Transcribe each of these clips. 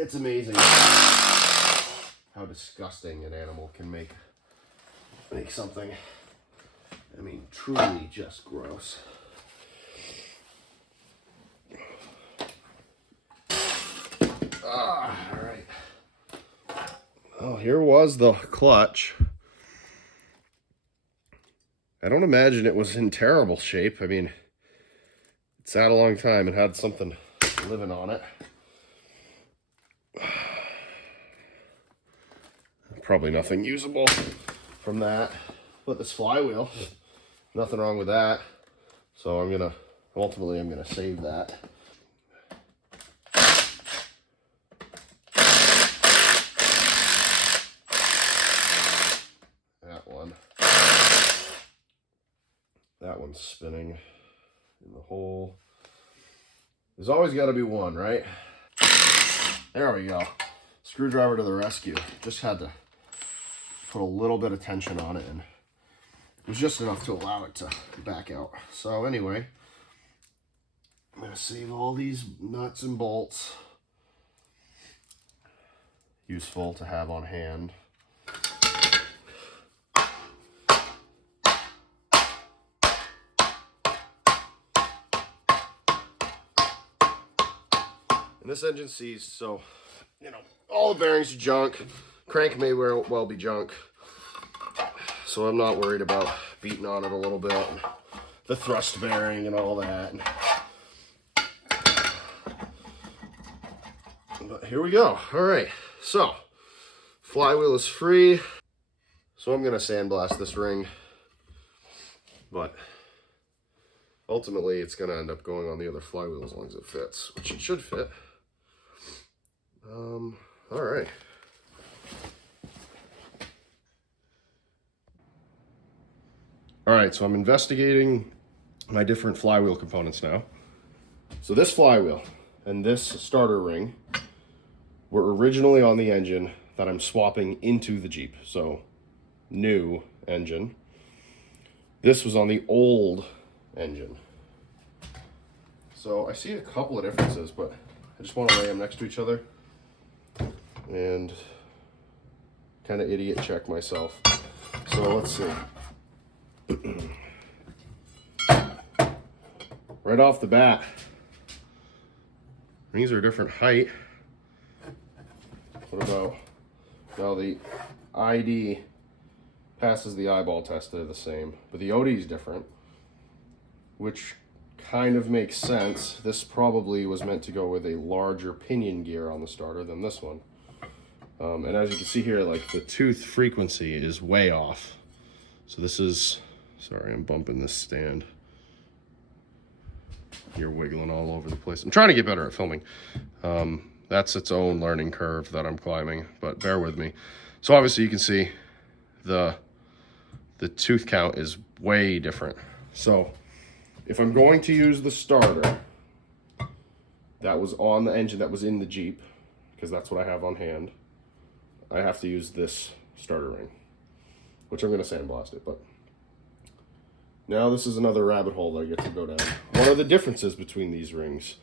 it's amazing how disgusting an animal can make something, I mean, truly just gross. All right. Oh, here was the clutch. I don't imagine it was in terrible shape. I mean, it sat a long time and had something living on it. Probably nothing usable from that. But this flywheel, nothing wrong with that. So I'm gonna save that. That one's spinning in the hole. There's always got to be one, right? There we go. Screwdriver to the rescue. Just had to put a little bit of tension on it, and it was just enough to allow it to back out. So anyway, I'm going to save all these nuts and bolts. Useful to have on hand. And this engine seized, so, you know, all the bearings are junk. Crank may well be junk. So I'm not worried about beating on it a little bit. And the thrust bearing and all that. But here we go. All right, so flywheel is free. So I'm going to sandblast this ring. But ultimately, it's going to end up going on the other flywheel as long as it fits, which it should fit. All right. All right, so I'm investigating my different flywheel components now. So this flywheel and this starter ring were originally on the engine that I'm swapping into the Jeep. So new engine. This was on the old engine. So I see a couple of differences, but I just want to lay them next to each other and kind of idiot check myself. So let's see. Right off the bat, rings are a different height. What about now? The ID passes the eyeball test, they're the same, but the OD is different, which kind of makes sense. This probably was meant to go with a larger pinion gear on the starter than this one. And as you can see here, like the tooth frequency is way off. So this is, sorry, I'm bumping this stand. You're wiggling all over the place. I'm trying to get better at filming. That's its own learning curve that I'm climbing, but bear with me. So obviously you can see the tooth count is way different. So if I'm going to use the starter that was on the engine that was in the Jeep, because that's what I have on hand, I have to use this starter ring, which I'm going to sandblast it. But now this is another rabbit hole that I get to go down. One of the differences between these rings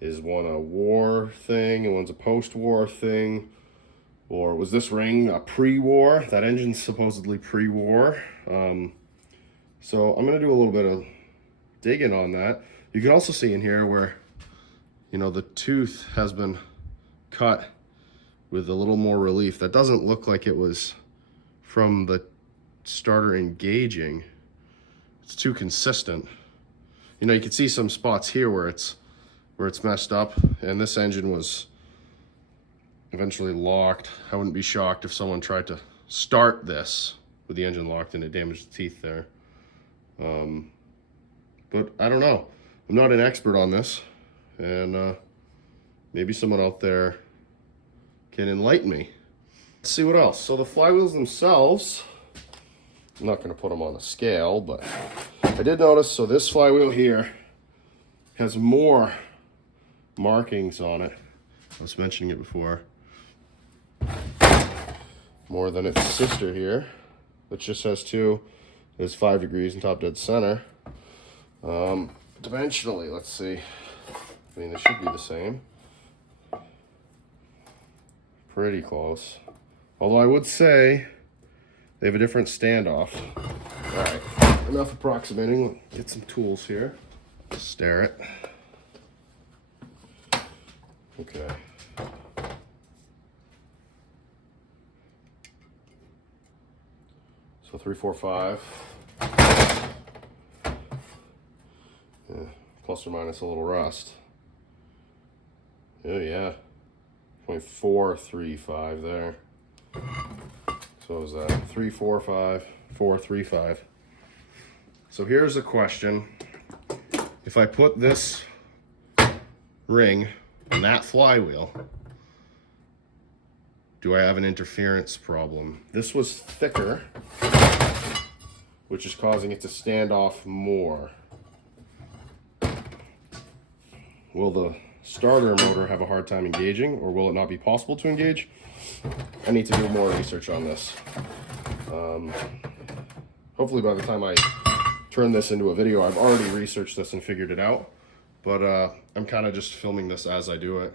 is one a war thing and one's a post-war thing. Or was this ring a pre-war? That engine's supposedly pre-war. So I'm going to do a little bit of digging on that. You can also see in here where, you know, the tooth has been cut with a little more relief. That doesn't look like it was from the starter engaging. It's too consistent. You know, you can see some spots here where it's messed up, and this engine was eventually locked. I wouldn't be shocked if someone tried to start this with the engine locked and it damaged the teeth there. But I don't know. I'm not an expert on this, and maybe someone out there can enlighten me. Let's see what else. So the flywheels themselves, I'm not going to put them on a scale, but I did notice, so this flywheel here has more markings on it. I was mentioning it before. More than its sister here, which just has 2. There's 5 degrees in top dead center. Dimensionally, let's see. I mean, they should be the same. pretty close. Although I would say they have a different standoff. All right, enough approximating. Get some tools here. Stare it. Okay. So 3, 4, 5. Yeah, plus or minus a little rust. Oh yeah. 0.4, 3, 5 there. So is that 3, 4, 5, 4, 3, 5. So here's a question. If I put this ring on that flywheel, do I have an interference problem? This was thicker, which is causing it to stand off more. Will the starter motor have a hard time engaging, or will it not be possible to engage? I need to do more research on this. Hopefully by the time I turn this into a video, I've already researched this and figured it out. But I'm kind of just filming this as I do it.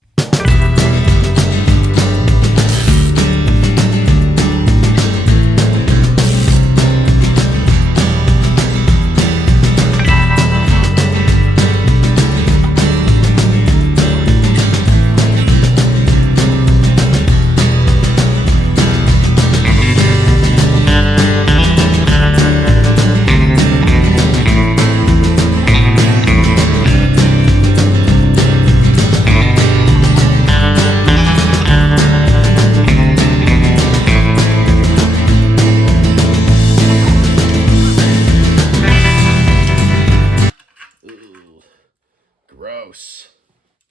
Gross.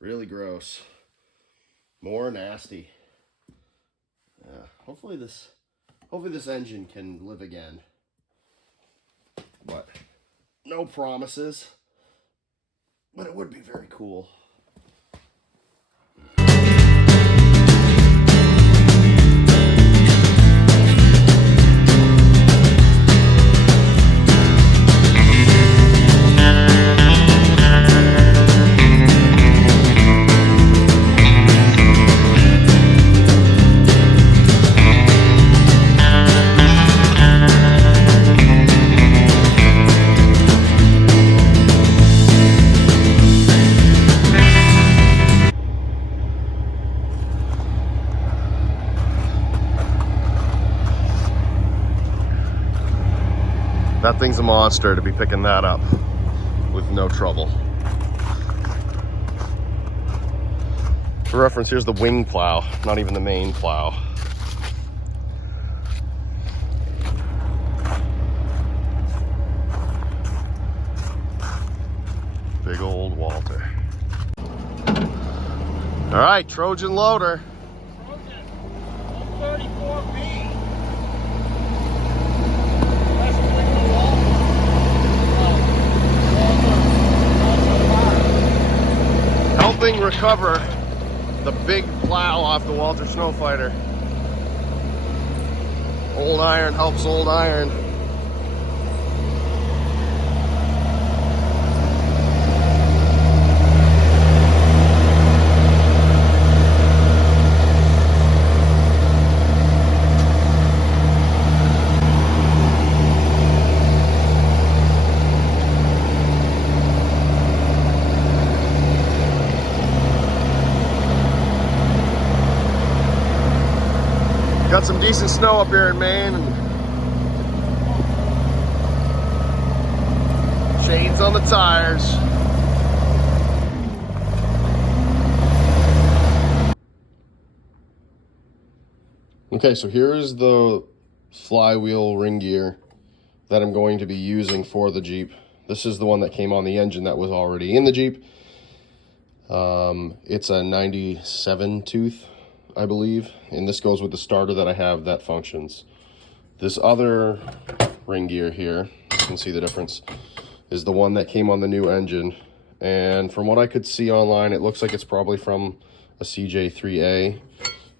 Really gross. More nasty. Hopefully this engine can live again. But no promises. But it would be very cool. That thing's a monster to be picking that up with no trouble. For reference, here's the wing plow, not even the main plow. Big old Walter. All right, Trojan loader. Trojan, 134B. Helping recover the big plow off the Walter Snowfighter. Old iron helps old iron. Got some decent snow up here in Maine. And shades on the tires. Okay, so here's the flywheel ring gear that I'm going to be using for the Jeep. This is the one that came on the engine that was already in the Jeep. It's a 97 tooth, I believe, and this goes with the starter that I have that functions. This other ring gear here, you can see the difference, is the one that came on the new engine. And from what I could see online, it looks like it's probably from a CJ-2A.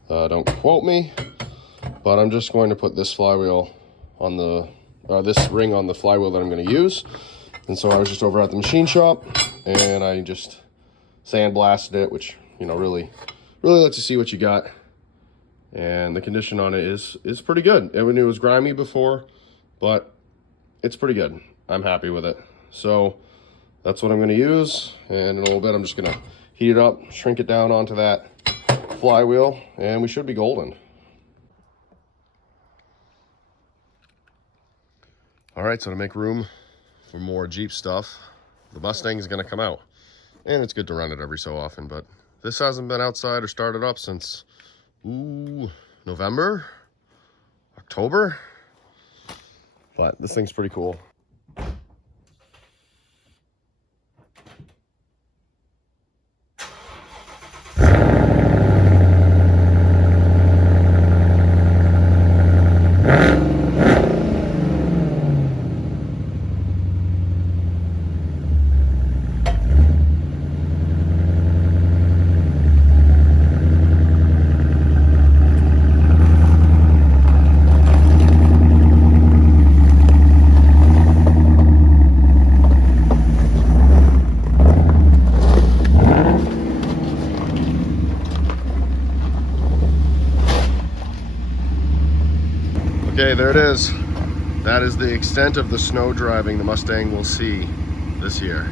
Don't quote me, but I'm just going to put this flywheel on the, this ring on the flywheel that I'm going to use. And so I was just over at the machine shop, and I just sandblasted it, which, you know, really lets you see what you got. and the condition on it is pretty good. It was grimy before, but it's pretty good. I'm happy with it. So that's what I'm going to use, and in a little bit I'm just going to heat it up, shrink it down onto that flywheel, and we should be golden. All right, so to make room for more Jeep stuff, the Mustang is going to come out, and it's good to run it every so often, but this hasn't been outside or started up since November, October, but this thing's pretty cool. Okay, there it is. That is the extent of the snow driving the Mustang will see this year.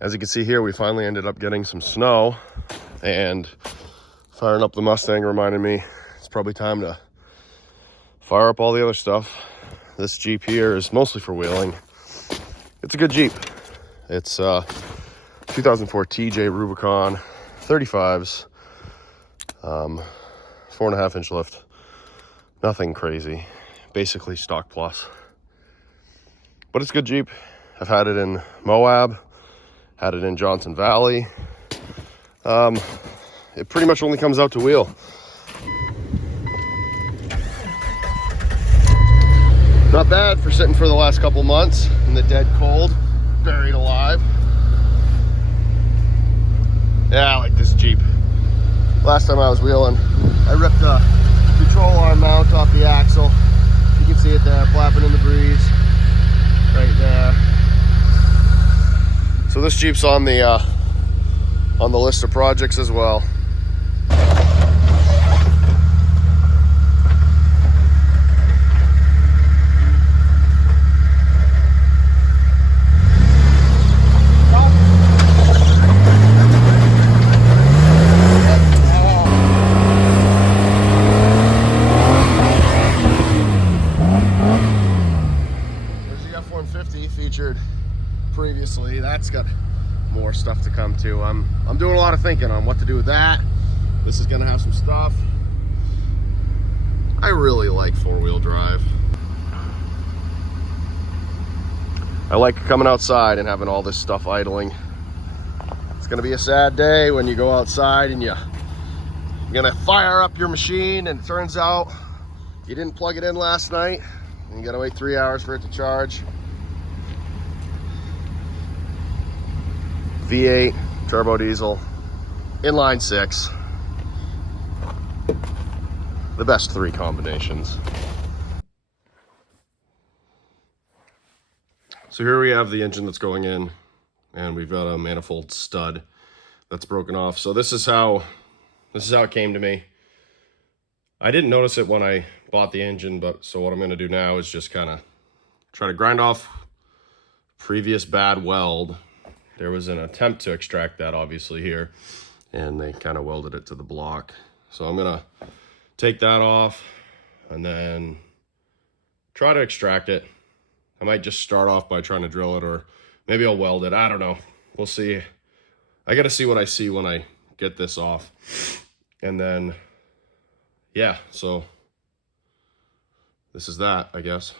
As you can see here, we finally ended up getting some snow, and firing up the Mustang reminded me it's probably time to fire up all the other stuff. This Jeep here is mostly for wheeling. It's a good Jeep. It's 2004 TJ Rubicon 35s, 4.5-inch lift. Nothing crazy, basically stock plus. But it's a good Jeep. I've had it in Moab, had it in Johnson Valley. It pretty much only comes out to wheel. Not bad for sitting for the last couple months in the dead cold, buried alive. Yeah, I like this Jeep. Last time I was wheeling, I ripped the control arm mount off the axle. You can see it there, flapping in the breeze, right there. So this Jeep's on the list of projects as well. Featured previously. That's got more stuff to come to. I'm doing a lot of thinking on what to do with that. This is gonna have some stuff. I really like four-wheel drive. I like coming outside and having all this stuff idling. It's gonna be a sad day when you go outside and you're gonna fire up your machine and it turns out you didn't plug it in last night and you gotta wait 3 hours for it to charge. V8, turbo diesel, inline 6. The best 3 combinations. So here we have the engine that's going in, and we've got a manifold stud that's broken off. So this is how it came to me. I didn't notice it when I bought the engine, but so what I'm going to do now is just kind of try to grind off previous bad weld. There was an attempt to extract that obviously here, and they kind of welded it to the block. So I'm gonna take that off and then try to extract it. I might just start off by trying to drill it, or maybe I'll weld it. I don't know. We'll see. I gotta see what I see when I get this off. And then, yeah, so this is that, I guess.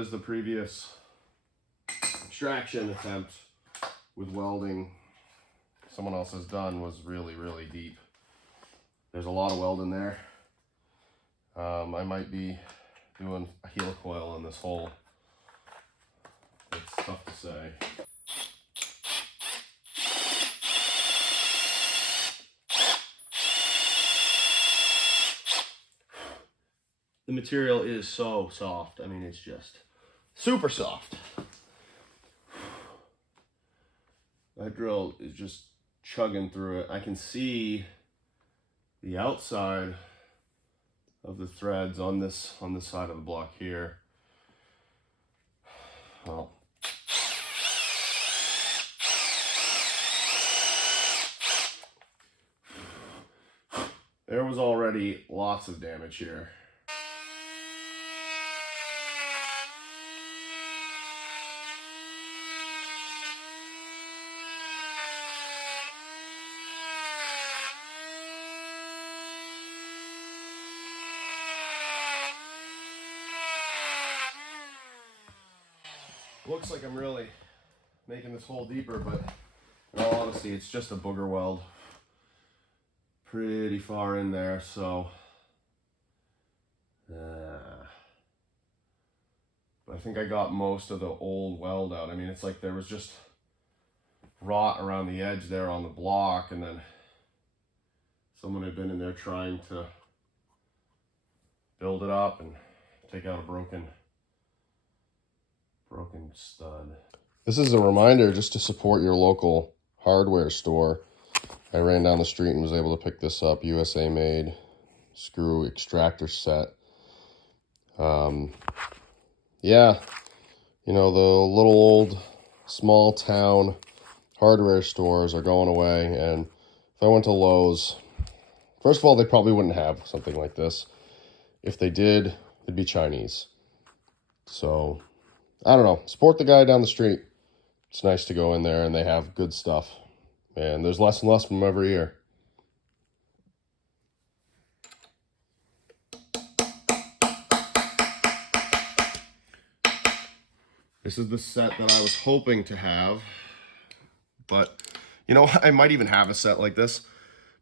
as the previous extraction attempt with welding someone else has done was really, really deep. There's a lot of weld in there. I might be doing a helicoil in this hole. It's tough to say. The material is so soft. I mean, it's just super soft. That drill is just chugging through it. I can see the outside of the threads on this side of the block here. Well, there was already lots of damage here. Looks like I'm really making this hole deeper, but in all honesty, it's just a booger weld pretty far in there, so but I think I got most of the old weld out. I mean, it's like there was just rot around the edge there on the block, and then someone had been in there trying to build it up and take out a broken stud. This is a reminder just to support your local hardware store. I ran down the street and was able to pick this up. USA made screw extractor set. Yeah, you know, the little old small town hardware stores are going away, and if I went to Lowe's, first of all, they probably wouldn't have something like this. If they did, it'd be Chinese. So I don't know, support the guy down the street. It's nice to go in there and they have good stuff. And there's less and less from every year. This is the set that I was hoping to have. But, you know, I might even have a set like this.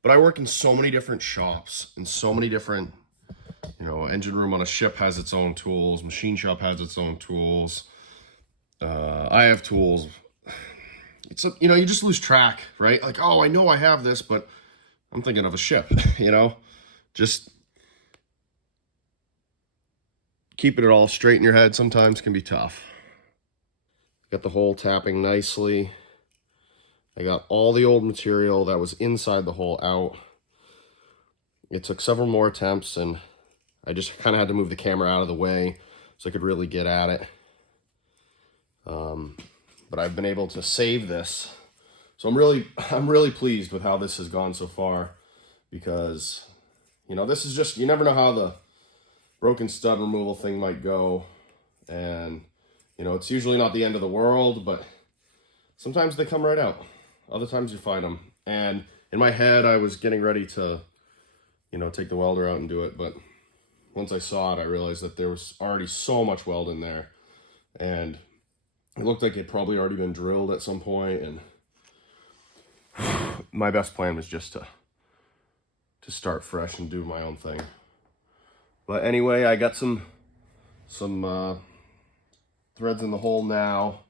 But I work in so many different shops and so many different, you know, engine room on a ship has its own tools. Machine shop has its own tools. I have tools. It's, you know, you just lose track, right? Like, oh, I know I have this, but I'm thinking of a ship, you know? Just keeping it all straight in your head sometimes can be tough. Got the hole tapping nicely. I got all the old material that was inside the hole out. It took several more attempts, and I just kind of had to move the camera out of the way so I could really get at it. But I've been able to save this. So I'm really pleased with how this has gone so far, because, you know, this is just, you never know how the broken stud removal thing might go. And, you know, it's usually not the end of the world, but sometimes they come right out. Other times you find them. And in my head, I was getting ready to, you know, take the welder out and do it. But once I saw it, I realized that there was already so much weld in there. And it looked like it probably already been drilled at some point, and my best plan was just to start fresh and do my own thing. But anyway, I got some threads in the hole now.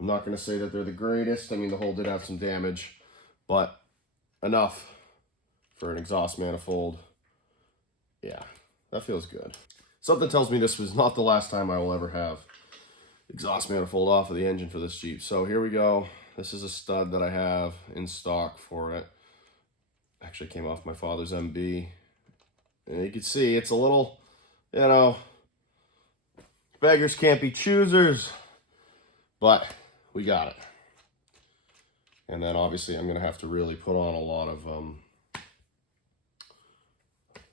I'm not going to say that they're the greatest. I mean, the hole did have some damage, but enough for an exhaust manifold. Yeah, that feels good. Something tells me this was not the last time I will ever have exhaust manifold off of the engine for this Jeep. So here we go. This is a stud that I have in stock for it. Actually came off my father's MB. And you can see it's a little, you know, beggars can't be choosers, but we got it. And then obviously I'm going to have to really put on a lot of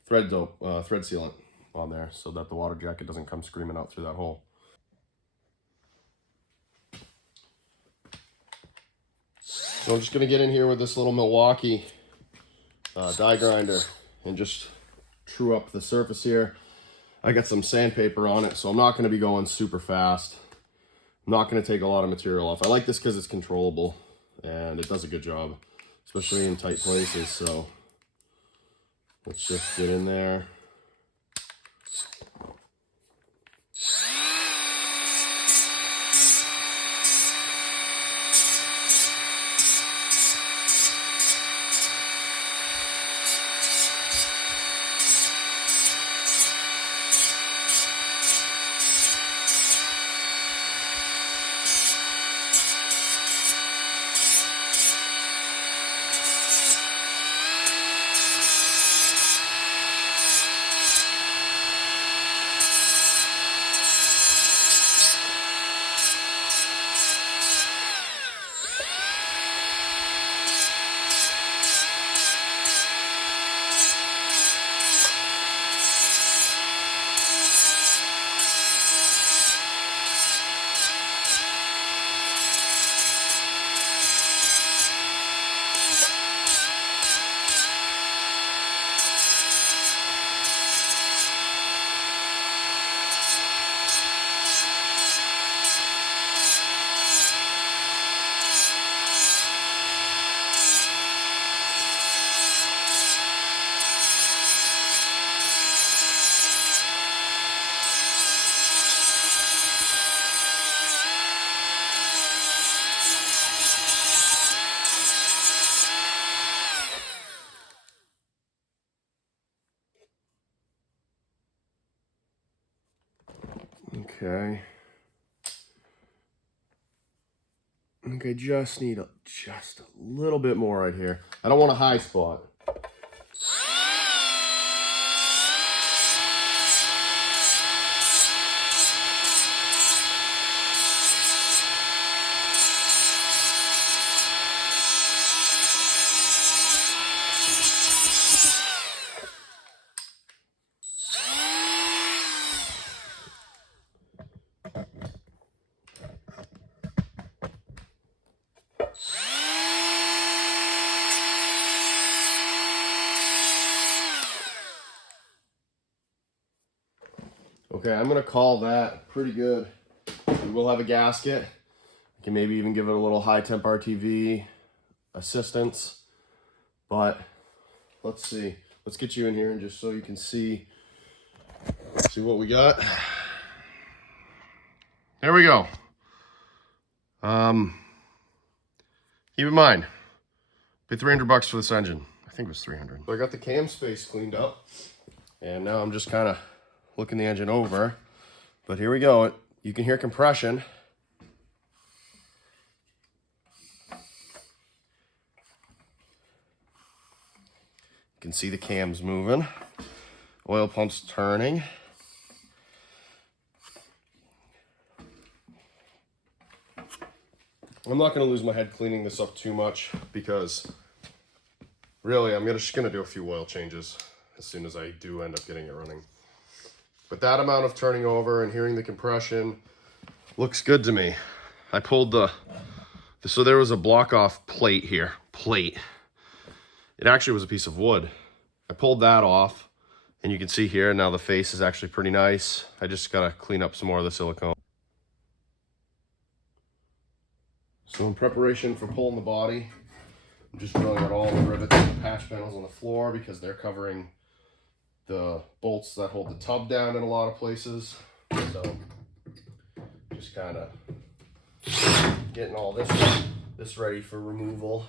thread sealant on there so that the water jacket doesn't come screaming out through that hole. So I'm just going to get in here with this little Milwaukee die grinder and just true up the surface here. I got some sandpaper on it, so I'm not going to be going super fast. I'm not going to take a lot of material off. I like this because it's controllable and it does a good job, especially in tight places. So let's just get in there. Okay. I think I just need just a little bit more right here. I don't want a high spot. Okay, I'm gonna call that pretty good. We will have a gasket. I can maybe even give it a little high temp RTV assistance, but let's see. Let's get you in here and just so you can see what we got. There we go. Keep in mind, paid $300 for this engine. I think it was 300. So I got the cam space cleaned up, and now I'm just kind of looking the engine over. But here we go. You can hear compression. You can see the cams moving. Oil pump's turning. I'm not going to lose my head cleaning this up too much because really I'm just going to do a few oil changes as soon as I do end up getting it running. But that amount of turning over and hearing the compression looks good to me. I pulled so there was a block off plate here. It actually was a piece of wood. I pulled that off and you can see here now the face is actually pretty nice. I just got to clean up some more of the silicone. So in preparation for pulling the body, I'm just drilling out all the rivets and the patch panels on the floor because they're covering the bolts that hold the tub down in a lot of places. So just kind of getting all this ready for removal.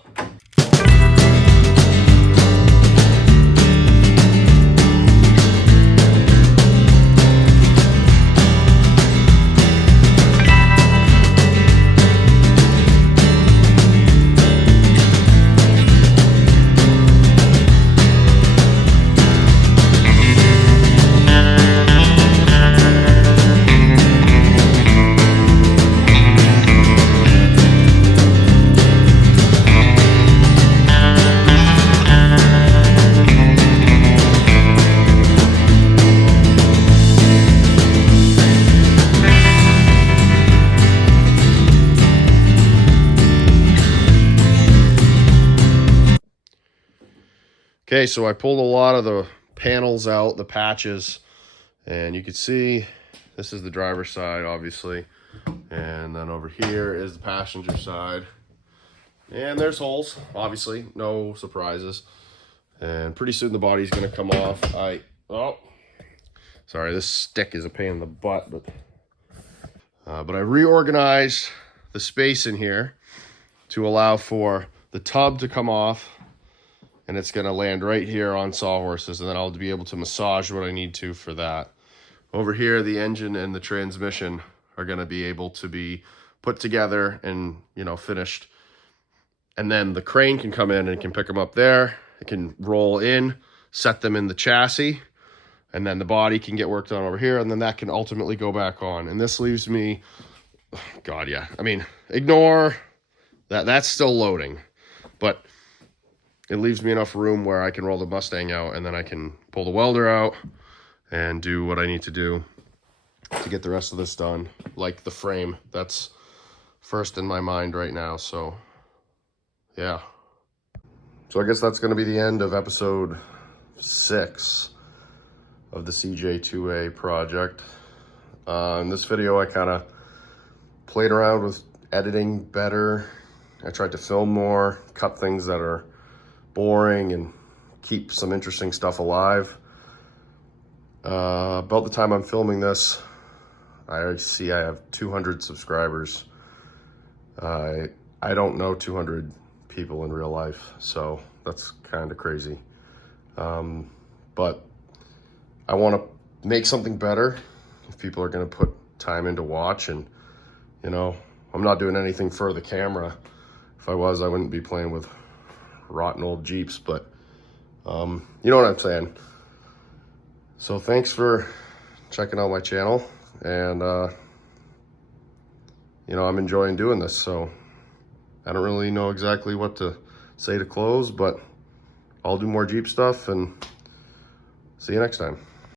Okay, so I pulled a lot of the panels out, the patches, And you can see this is the driver's side, obviously. And then over here is the passenger side. And there's holes, obviously, no surprises. And pretty soon the body's gonna come off. Oh, sorry, this stick is a pain in the butt, but I reorganized the space in here to allow for the tub to come off, and it's gonna land right here on sawhorses, and then I'll be able to massage what I need to for that. Over here, the engine and the transmission are gonna be able to be put together and, you know, finished. And then the crane can come in and can pick them up there. It can roll in, set them in the chassis, and then the body can get worked on over here, and then that can ultimately go back on. And this leaves me, God, yeah. I mean, ignore that. That's still loading, but it leaves me enough room where I can roll the Mustang out, and then I can pull the welder out and do what I need to do to get the rest of this done. Like the frame, that's first in my mind right now. So yeah. So I guess that's going to be the end of episode 6 of the CJ-2A project. In this video, I kind of played around with editing better. I tried to film more, cut things that are boring, and keep some interesting stuff alive. About the time I'm filming this, I see I have 200 subscribers. I don't know 200 people in real life, so that's kind of crazy. But I want to make something better if people are going to put time in to watch. And, you know, I'm not doing anything for the camera. If I was, I wouldn't be playing with rotten old Jeeps, but you know what I'm saying. So thanks for checking out my channel, and you know, I'm enjoying doing this. So I don't really know exactly what to say to close, but I'll do more Jeep stuff, and see you next time.